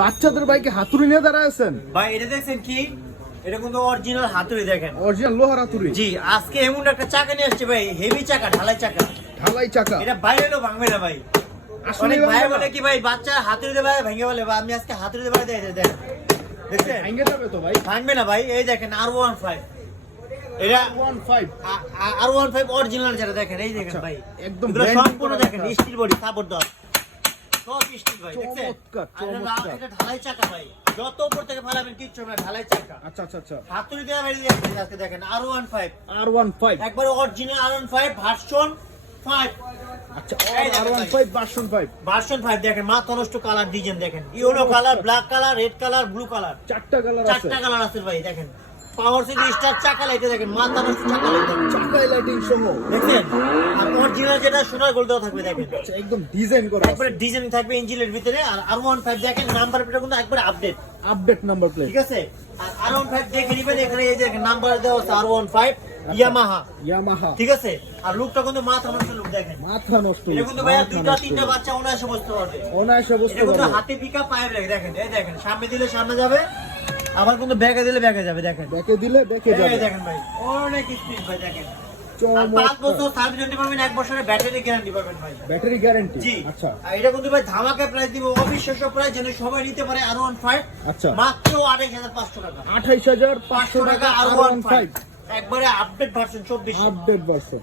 বাচ্চাদের বাইকে হাতুড়ি নিয়ে দাঁড়ায় আছেন ভাই এটা দেখছেন কি, এটা কিন্তু অরিজিনাল হাতুড়ি দেখেন, অরিজিনাল লোহার হাতুড়ি। জি আজকে এমন একটা চাকা নিয়ে আসছে ভাই, হেভি চাকা, ঢালাই চাকা, ঢালাই চাকা। এটা বাইরেও ভাঙবে না ভাই। অনেক ভাই বলে কি ভাই বাচ্চা হাতুড়ি দিয়ে ভেঙে বলে, বা আমি আজকে হাতুড়ি দিয়ে দেখেন দেখছেন, ভাঙে যাবে তো ভাই? ভাঙবে না ভাই। এই দেখেন R15, এটা R15 অরিজিনাল যেটা দেখেন, এই দেখেন ভাই একদম সম্পূর্ণ দেখেন স্টিল বডি, সাপোর্ট দাও সব স্টিল ভাই, দেখছেন? এটা ঢালাই চাকা ভাই, যত উপর থেকে ফেলাবেন কিচ্ছু না, ঢালাই চাকা। আচ্ছা আচ্ছা আচ্ছা। হাতুড়ি দিয়ে বেরিয়ে যাচ্ছে আজকে দেখেন R15 একবার অরিজিনাল R15 ভার্সন 5। আচ্ছা R15 ভার্সন 5 দেখেন, মাথা নষ্ট কালার ডিজাইন দেখেন, yellow colour, black colour, red colour, blue colour, চারটা কালার আছে। চারটা কালার আছে ভাই। দেখেন পাওয়ার সিটি স্টার চাকা লাইটে দেখেন, মাথা নষ্ট চাকা লাইট দেখেন, চাকা লাইটিং সহ দেখেন। আর অরিজিনাল যেটা সোনার গোল্ড দেওয়া থাকবে দেখেন, আচ্ছা একদম ডিজাইন করা আছে। একবারে ডিজাইন থাকবে ইঞ্জিনের ভিতরে। আর R15 দেখেন নাম্বার প্লেট কিন্তু একবারে আপডেট নাম্বার প্লেট, ঠিক আছে। আর R15 দেখে নিবেন, এখানে এই দেখেন নাম্বার দেওয়া আছে R15 ইয়ামাহা, ঠিক আছে। আর লুকটা কিন্তু মাথা নষ্ট লুক দেখেন, মাথা নষ্ট। এটা কিন্তু ভাই দুইটা তিনটা বাচ্চা অনায়াসে বসতে পারবে, অনায়াসে বসতে এটা কিন্তু পারবে। হাতে পিকআপ পায়ে ব্রেক দেখেন, এই দেখেন সামনে দিলে সামনে যাবে, আবার কিন্তু ব্যাকে দিলে ব্যাকে যাবে দেখেন, ব্যাকে দিলে ব্যাকে যাবে। এই দেখেন ভাই অনেক স্পিড ভাই দেখেন। আর 5 চমৎকার। বছর সার্ভিস ওয়ারেন্টি পাবেন, 1 বছরের ব্যাটারি গ্যারান্টি পাবেন ভাই, ব্যাটারি গ্যারান্টি। জি। আচ্ছা আর এটা কিন্তু ভাই ধামাকা প্রাইস দিব, অবিশ্বাস্য প্রাইস, যেন সবাই নিতে পারে। R15 আচ্ছা মাত্র 28500 টাকা, 28500 500 টাকা টাকা R15 R15 একবারে আপডেট ভার্সন 24 আপডেট ভার্সন।